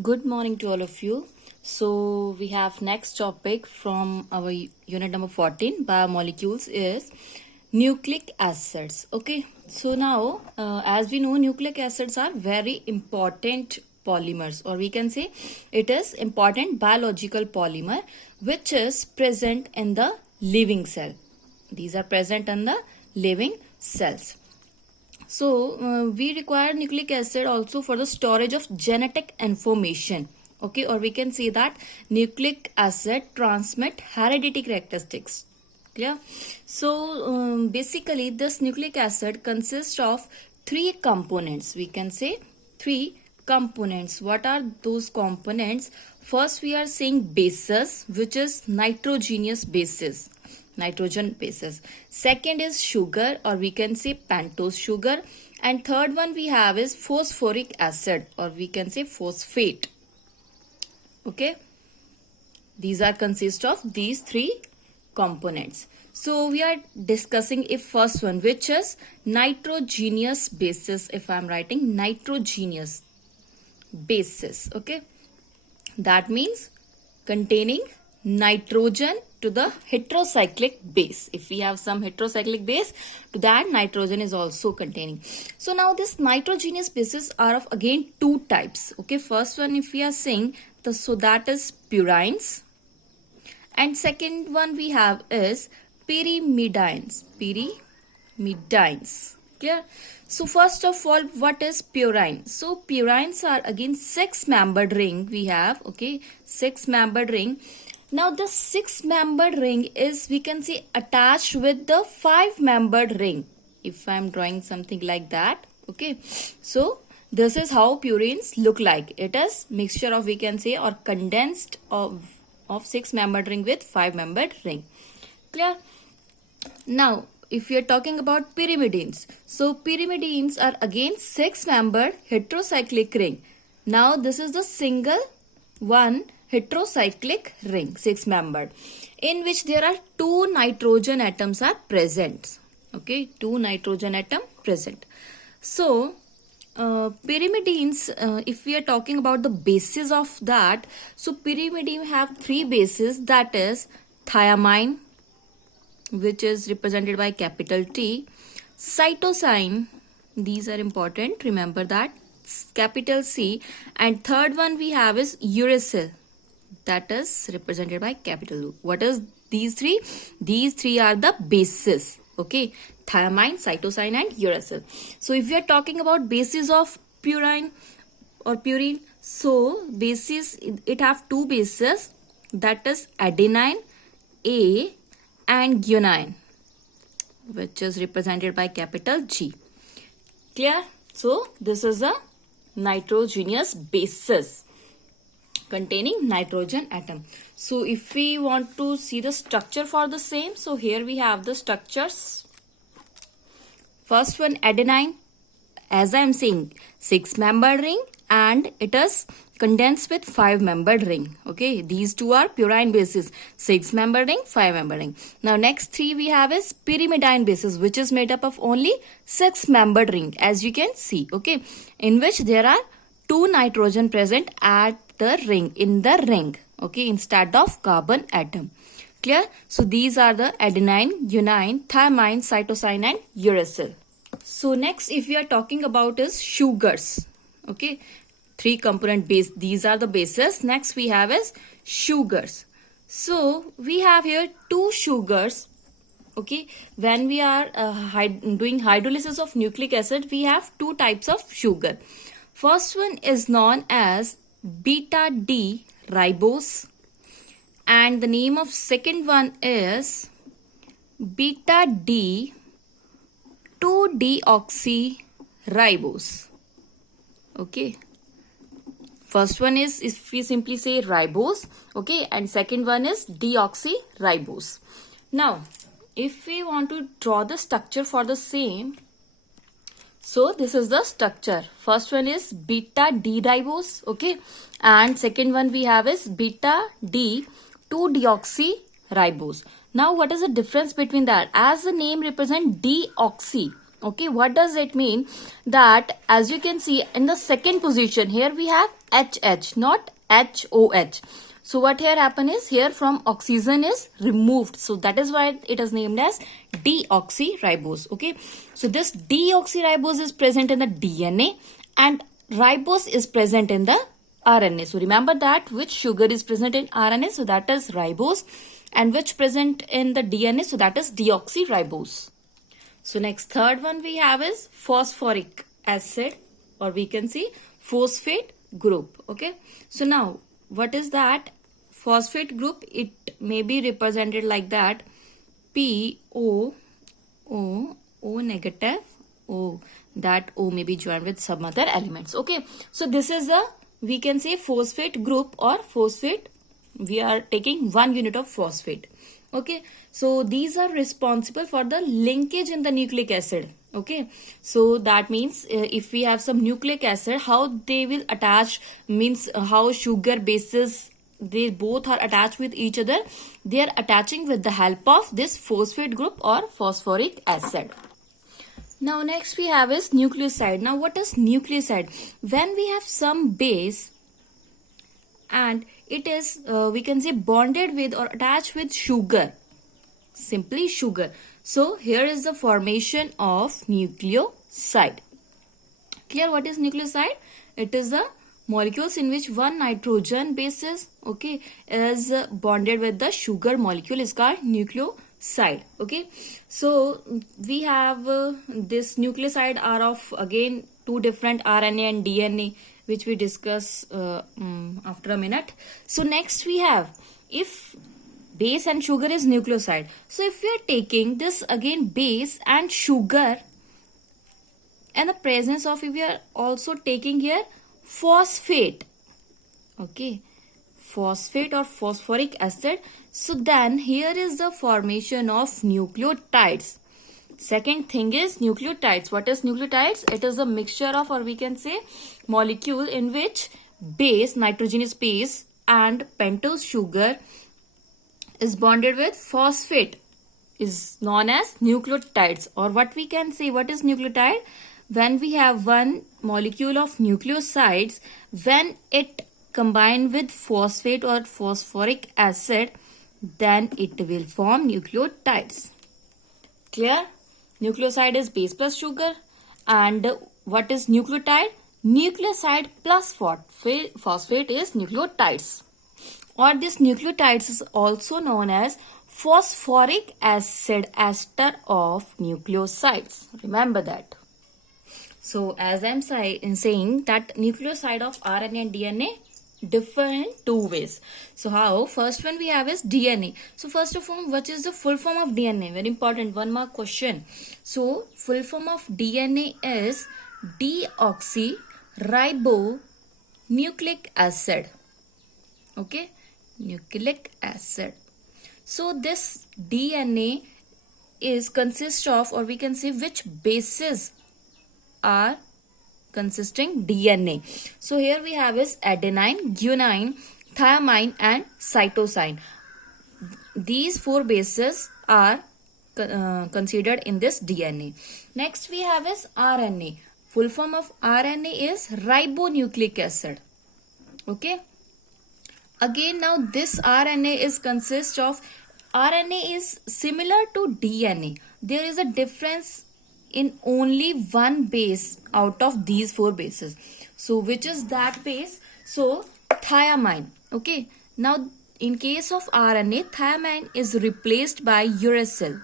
Good morning to all of you. So we have next topic from our unit number 14 biomolecules is nucleic acids. Okay. So now as we know nucleic acids are very important polymers, or we can say it is important biological polymer which is present in the living cell. These are present in the living cells. So, we require nucleic acid also for the storage of genetic information. Okay, or we can say that nucleic acid transmit heredity characteristics. Clear? So, basically, this nucleic acid consists of three components. We can say three components. What are those components? First, we are saying bases, which is nitrogenous bases. Nitrogen bases. Second is sugar, or we can say pentose sugar, and third one we have is phosphoric acid, or we can say phosphate. Okay, these are consist of these three components. So we are discussing a first one, which is nitrogenous bases. If I am writing nitrogenous bases, okay, that means containing nitrogen to the heterocyclic base. If we have some heterocyclic base, to that nitrogen is also containing. So now this nitrogenous bases are of again two types. Okay, first one if we are saying so that is purines, and second one we have is pyrimidines. Pyrimidines. Clear? So first of all, what is purine? So purines are again six-membered ring we have. Okay, six-membered ring. Now the six-membered ring is, we can say, attached with the five-membered ring. If I am drawing something like that, okay. So this is how purines look like. It is mixture of, we can say, or condensed of six-membered ring with five-membered ring. Clear? Now if we are talking about pyrimidines, so pyrimidines are again six-membered heterocyclic ring. Now this is the single one heterocyclic ring, six-membered, in which there are two nitrogen atoms are present. Okay, two nitrogen atom present. So pyrimidines, if we are talking about the bases of that, so pyrimidine have three bases, that is thiamine, which is represented by capital T, cytosine, these are important, remember that, capital C, and third one we have is uracil, that is represented by capital U. What is these three? These three are the bases. Okay, thiamine, cytosine and uracil. So if we are talking about bases of purine or purine, so bases, it have two bases, that is adenine A and guanine, which is represented by capital G. Clear? So this is a nitrogenous bases containing nitrogen atom. So if we want to see the structure for the same, so here we have the structures. First one, adenine, as I am saying, six-membered ring, and it is condensed with five-membered ring. Okay, these two are purine bases, six-membered ring, five-membered ring. Now next three we have is pyrimidine bases, which is made up of only six-membered ring, as you can see. Okay, in which there are two nitrogen present at the ring, in the ring. Okay, instead of carbon atom. Clear? So these are the adenine, guanine, thiamine, cytosine and uracil. So next if we are talking about is sugars. Okay, three component base, these are the bases. Next we have is sugars. So we have here two sugars. Okay, when we are doing hydrolysis of nucleic acid, we have two types of sugar. First one is known as beta D ribose, and the name of second one is beta D 2-deoxyribose. Okay, first one is, if we simply say ribose, okay, and second one is deoxyribose. Now if we want to draw the structure for the same, so this is the structure. First one is beta D ribose, okay, and second one we have is beta D 2-deoxyribose. Now what is the difference between that? As the name represents deoxy, Okay, what does it mean? That as you can see in the second position, here we have HH, not HOH. So what here happen is, here from oxygen is removed. So that is why it is named as deoxyribose. Okay, so this deoxyribose is present in the DNA and ribose is present in the RNA. So remember that which sugar is present in RNA, so that is ribose, and which present in the DNA, so that is deoxyribose. So next third one we have is phosphoric acid, or we can see phosphate group. Okay, so now what is that phosphate group? It may be represented like that: PO, O negative, O. That O may be joined with some other elements. Okay, so this is a, we can say, phosphate group or phosphate. We are taking 1 unit of phosphate. Okay, so these are responsible for the linkage in the nucleic acid. Okay, so that means if we have some nucleic acid, how they will attach means how sugar bases, they both are attached with each other. They are attaching with the help of this phosphate group or phosphoric acid. Now next we have is nucleoside. Now what is nucleoside? When we have some base and it is we can say bonded with or attached with sugar, simply sugar. So here is the formation of nucleoside. Clear what is nucleoside? It is the molecules in which one nitrogen bases, okay, is bonded with the sugar molecule, is called nucleoside. Okay, so we have this nucleoside are of again two different RNA and DNA, which we discuss after a minute. So next we have, if base and sugar is nucleoside, so if we are taking this again base and sugar and the presence of, if we are also taking here phosphate, okay, phosphate or phosphoric acid, so then here is the formation of nucleotides. Second thing is nucleotides. What is nucleotides? It is a mixture of, or we can say, molecule in which base, nitrogenous base, and pentose sugar is bonded with phosphate, is known as nucleotides. Or what we can say, what is nucleotide? When we have one molecule of nucleosides, when it combined with phosphate or phosphoric acid, then it will form nucleotides. Clear? Nucleoside is base plus sugar. And what is nucleotide? Nucleoside plus phosphate is nucleotides. Or this nucleotides is also known as phosphoric acid ester of nucleosides. Remember that. So as I'm saying that nucleoside of RNA and DNA differ in two ways. So how? First one we have is DNA. So first of all, what is the full form of DNA? Very important, one more question. So full form of DNA is deoxyribonucleic acid. Okay, nucleic acid. So this DNA is consists of, or we can say, which bases are consisting DNA. So here we have is adenine, guanine, thymine and cytosine. These four bases are considered in this DNA. Next we have is RNA. Full form of RNA is ribonucleic acid. Okay. Again, now this RNA is consist of, RNA is similar to DNA. There is a difference in only one base out of these four bases. So which is that base? So thiamine. Okay. Now in case of RNA, thiamine is replaced by uracil.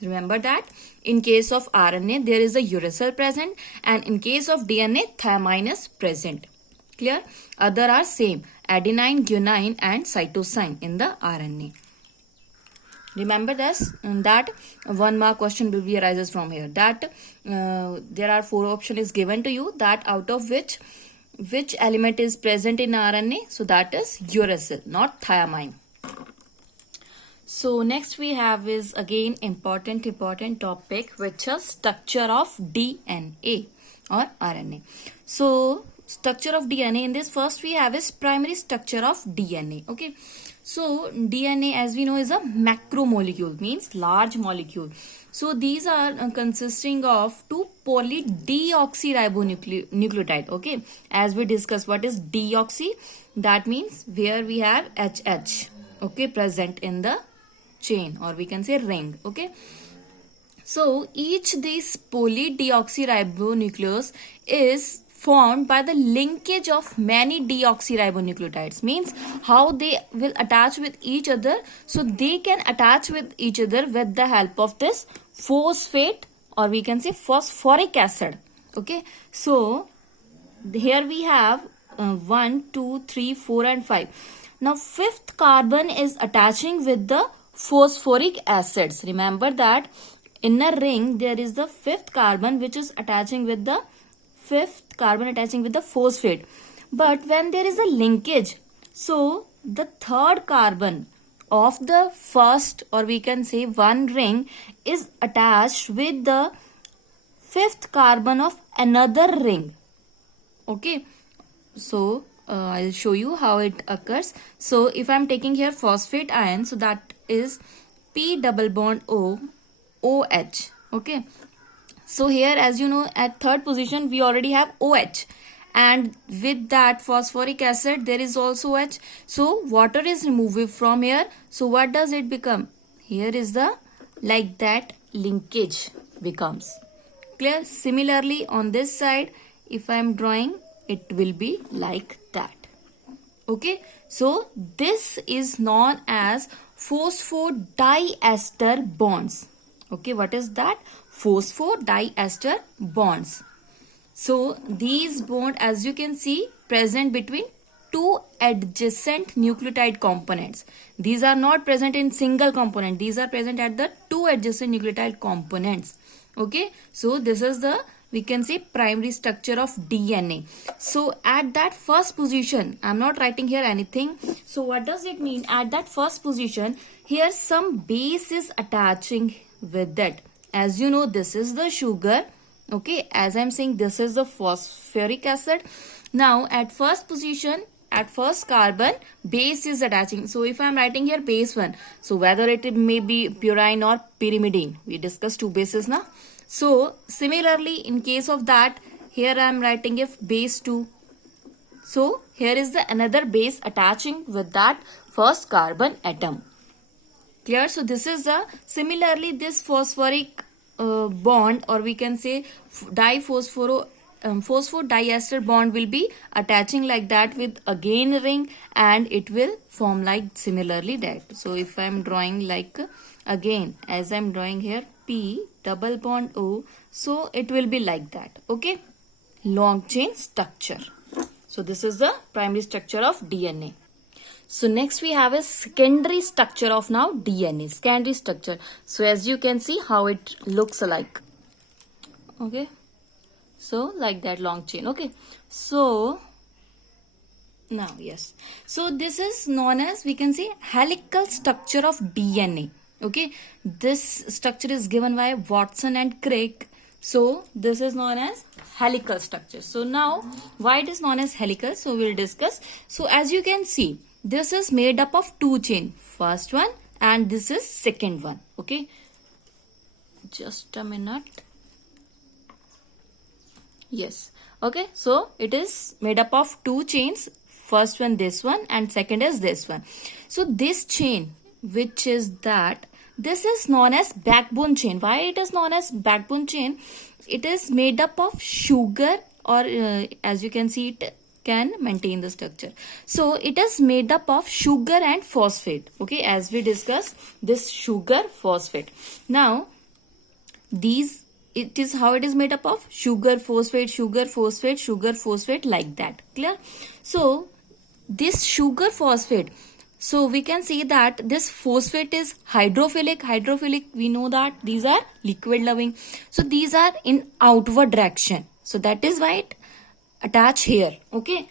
Remember that in case of RNA there is a uracil present, and in case of DNA thiamine is present. Clear? Other are same, adenine, guanine and cytosine in the RNA. Remember this, that one mark question will be arises from here, that there are four options is given to you, that out of which element is present in RNA. So that is uracil, not thiamine. So next we have is again important topic, which is structure of DNA or RNA. So structure of DNA, in this first we have is primary structure of DNA. Okay. So DNA, as we know, is a macromolecule, means large molecule. So these are consisting of two polydeoxyribonucleotide. Okay, as we discussed, what is deoxy? That means where we have HH, okay, present in the chain, or we can say ring. Okay, so each these polydeoxyribonucleose is formed by the linkage of many deoxyribonucleotides. Means how they will attach with each other. So they can attach with each other with the help of this phosphate, or we can say phosphoric acid. Okay, so here we have 1, 2, 3, 4 and 5. Now fifth carbon is attaching with the phosphoric acids. Remember that in a ring there is the fifth carbon which is attaching with the phosphate. But when there is a linkage, so the third carbon of the first, or we can say one ring, is attached with the fifth carbon of another ring. Okay, so I'll show you how it occurs. So if I'm taking here phosphate ion, so that is P double bond O OH. Okay, so here, as you know, at third position we already have OH, and with that phosphoric acid there is also H. So water is removed from here. So what does it become? Here is the like that linkage becomes. Clear? Similarly on this side, if I am drawing, it will be like that. Okay, so this is known as phosphodiester bonds. Okay, what is that? Phosphodiester bonds. So these bonds, as you can see, present between two adjacent nucleotide components. These are not present in single component. These are present at the two adjacent nucleotide components. Okay, so this is the, we can say, primary structure of DNA. So at that first position, I'm not writing here anything. So what does it mean? At that first position, here some base is attaching with that. As you know, this is the sugar. Okay, as I'm saying, this is the phosphoric acid. Now at first position, at first carbon, base is attaching. So if I'm writing here base 1, so whether it may be purine or pyrimidine, we discussed two bases now. So similarly, in case of that, here I am writing if base 2. So here is the another base attaching with that first carbon atom. Clear? So this is the, similarly this phosphoric bond, or we can say phosphodiester bond will be attaching like that with again ring, and it will form like similarly that. So if I am drawing like again, as I am drawing here P double bond O, so it will be like that. Okay, long chain structure. So this is the primary structure of DNA. So next we have a secondary structure of now DNA, secondary structure. So as you can see how it looks like. Okay, so like that long chain. Okay, so now yes, so this is known as, we can say, helical structure of DNA. Okay, this structure is given by Watson and Crick. So this is known as helical structure. So now why it is known as helical, so we'll discuss. So as you can see, this is made up of two chain, first one and this is second one. Okay, just a minute. Yes, okay, so it is made up of two chains, first one this one and second is this one. So this chain, which is that, this is known as backbone chain. Why it is known as backbone chain? It is made up of sugar, or as you can see, it can maintain the structure. So it is made up of sugar and phosphate. Okay, as we discussed, this sugar phosphate. Now these, it is how it is made up of sugar phosphate, sugar phosphate, sugar phosphate, like that. Clear? So this sugar phosphate, so we can see that this phosphate is hydrophilic. Hydrophilic, we know that these are liquid loving. So these are in outward direction. So that is why it attach here. Okay,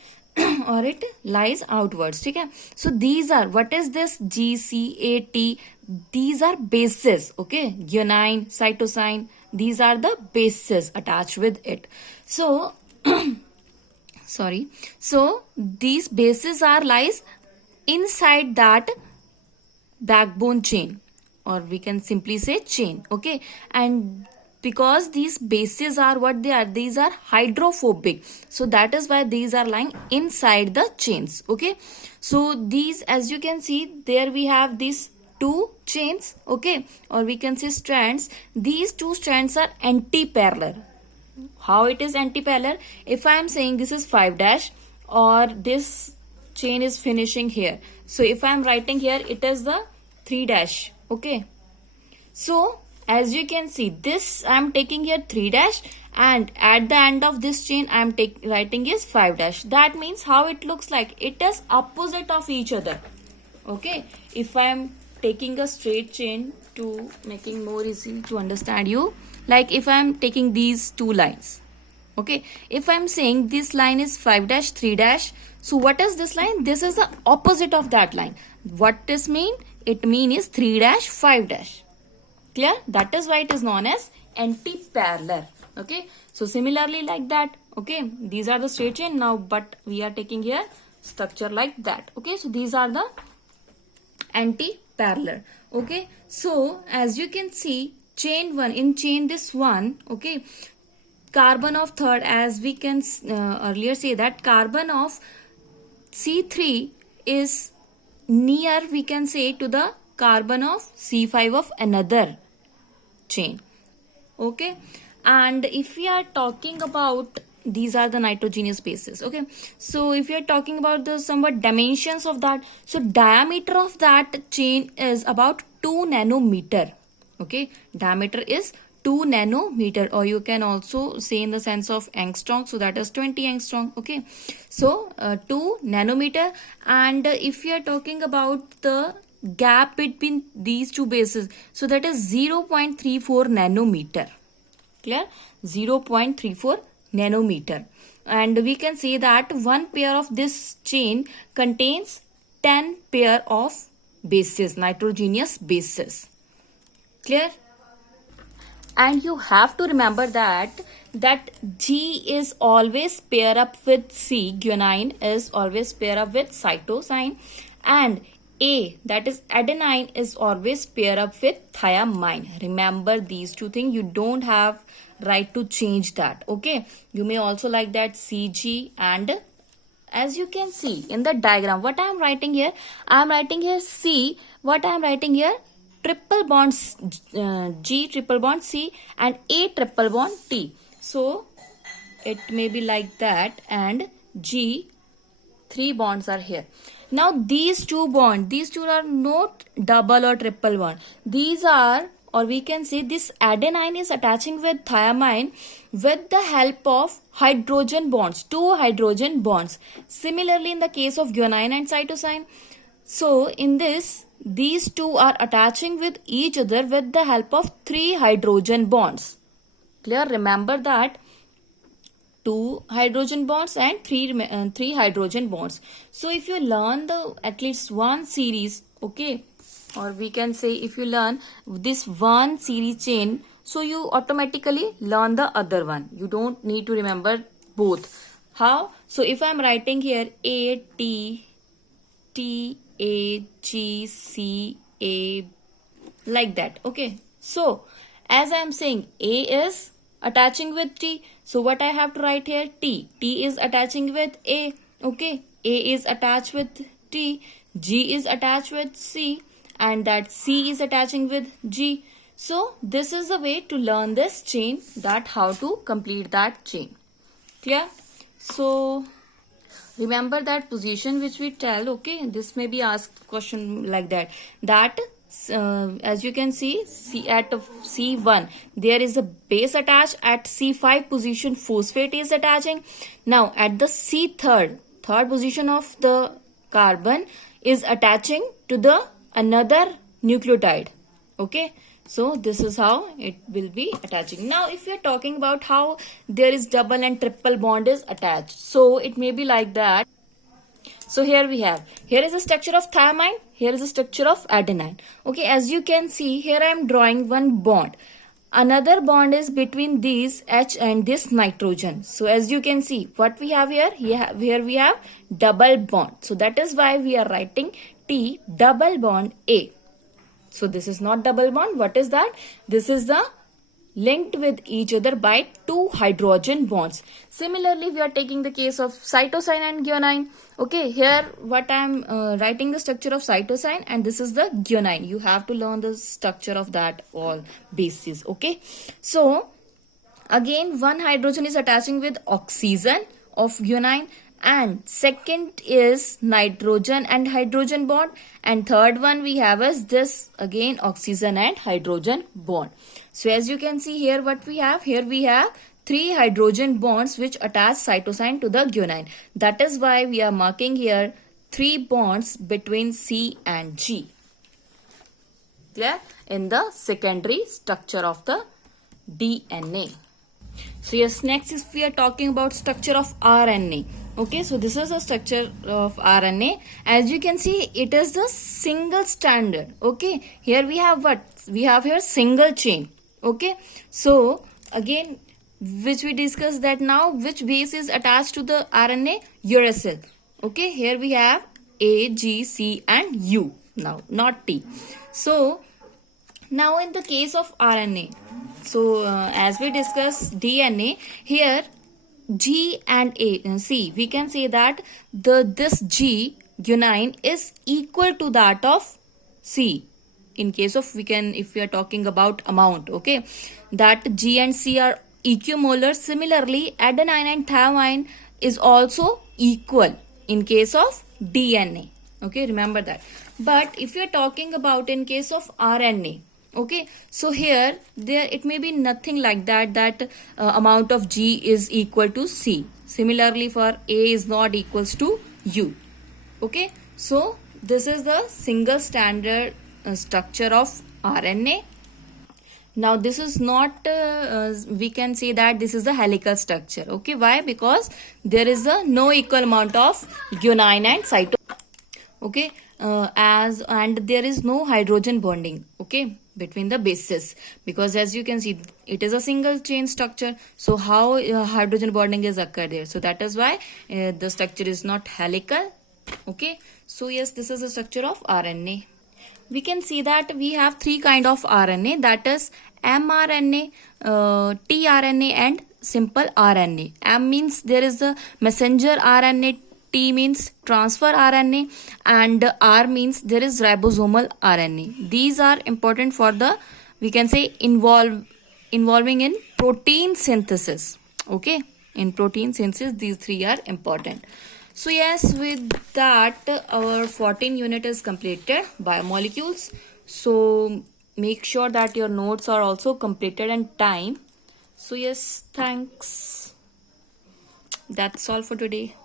or it lies outwards. Okay, so these are, what is this? GCAT. These are bases. Okay, guanine, cytosine. These are the bases attached with it. So sorry. So these bases are lies inside that backbone chain. or we can simply say chain. Okay, and because these bases are what they are, these are hydrophobic, so that is why these are lying inside the chains. Okay, so these, as you can see, there we have these two chains, okay, or we can say strands. These two strands are anti-parallel. How it is anti-parallel? If I am saying this is 5 dash or this chain is finishing here, so if I am writing here, it is the 3 dash. Okay, so as you can see, this I am taking here 3 dash, and at the end of this chain I am writing is 5 dash. That means how it looks like, it is opposite of each other. Okay, if I am taking a straight chain to making more easy to understand you, like if I am taking these two lines, okay, if I am saying this line is 5 dash 3 dash, so what is this line? This is the opposite of that line. What does mean? It mean is 3 dash 5 dash. Clear? That is why it is known as anti-parallel. Okay, so similarly like that. Okay, these are the straight chain now, but we are taking here structure like that. Okay, so these are the anti-parallel. Okay, so as you can see, chain 1, in chain this one, okay, carbon of third, as we can earlier say that carbon of C3 is near, we can say, to the carbon of C5 of another chain. Okay, and if we are talking about, these are the nitrogenous bases. Okay, so if you are talking about the somewhat dimensions of that, so diameter of that chain is about 2 nanometer. Okay, diameter is 2 nanometer, or you can also say in the sense of angstrom, so that is 20 angstrom. Okay, so 2 nanometer. And if we are talking about the gap between these two bases, so that is 0.34 nanometer. Clear? 0.34 nanometer. And we can say that one pair of this chain contains 10 pair of bases, nitrogenous bases. Clear? And you have to remember that G is always pair up with C, guanine is always pair up with cytosine, and A, that is adenine, is always pair up with thiamine. Remember these two things. You don't have right to change that. Okay, you may also like that CG. And as you can see in the diagram, what I am writing here, I am writing here C. What I am writing here, triple bonds G triple bond C and A triple bond T. So it may be like that, and G, 3 bonds are here. Now these two bonds, these two are not double or triple bond. These are, or we can say this adenine is attaching with thiamine with the help of hydrogen bonds, 2 hydrogen bonds. Similarly in the case of guanine and cytosine. So in this, these two are attaching with each other with the help of 3 hydrogen bonds. Clear? Remember that 2 hydrogen bonds and 3 hydrogen bonds. So if you learn the at least one series, okay, or we can say if you learn this one series chain, so you automatically learn the other one. You don't need to remember both. How? So if I am writing here A, T, T, A, G, C, A, like that. Okay, so as I am saying, A is attaching with T, so what I have to write here, T is attaching with A. Okay, A is attached with T, G is attached with C, and that C is attaching with G. So this is the way to learn this chain, that how to complete that chain. Clear? So remember that position which we tell. Okay, this may be asked question like that, as you can see, at C1 there is a base attached, at C5 position phosphate is attaching. Now at the third position of the carbon is attaching to the another nucleotide. Okay, so this is how it will be attaching. Now if we are talking about how there is double and triple bond is attached, so it may be like that. So here we have, here is a structure of thiamine, here is a structure of adenine. Okay, as you can see here I am drawing one bond. Another bond is between these H and this nitrogen. So as you can see, what we have here, here we have double bond. So that is why we are writing T double bond A. So this is not double bond. What is that? This is the linked with each other by two hydrogen bonds. Similarly, we are taking the case of cytosine and guanine. Okay, here what I am writing the structure of cytosine, and this is the guanine. You have to learn the structure of that all bases. Okay, so again one hydrogen is attaching with oxygen of guanine, and second is nitrogen and hydrogen bond, and third one we have is this again oxygen and hydrogen bond. So as you can see here, what we have here, we have three hydrogen bonds which attach cytosine to the guanine. That is why we are marking here three bonds between C and G. Clear? In the secondary structure of the DNA. So yes, next is we are talking about structure of RNA. Okay, so this is a structure of RNA. As you can see, it is the single stranded. Okay, here we have what? We have here single chain. Okay, so again, which we discussed that now, which base is attached to the RNA? Uracil. Okay, here we have A, G, C and U now, not T. So now in the case of RNA, so as we discussed DNA, here G and A, C, we can say that this G guanine is equal to that of C. In case of, we can, if we are talking about amount, okay, that G and C are equimolar. Similarly, adenine and thymine is also equal in case of DNA. Okay, remember that. But if you are talking about in case of RNA, okay, so here there it may be nothing like that amount of G is equal to C. Similarly, for A is not equals to U. Okay, so this is the single standard structure of RNA. Now this is not we can say that this is the helical structure. Okay, why? Because there is a no equal amount of guanine and cytosine. Okay, and there is no hydrogen bonding, okay, between the bases, because as you can see it is a single chain structure. So how hydrogen bonding is occurred there? So that is why the structure is not helical. Okay, so yes, this is the structure of RNA. We can see that we have three kind of RNA, that is mRNA, tRNA and simple RNA. M means there is a messenger RNA, T means transfer RNA, and R means there is ribosomal RNA. These are important for the, we can say, involving in protein synthesis. Okay, in protein synthesis these three are important. So yes, with that our 14 unit is completed, biomolecules. So make sure that your notes are also completed in time. So yes, thanks. That's all for today.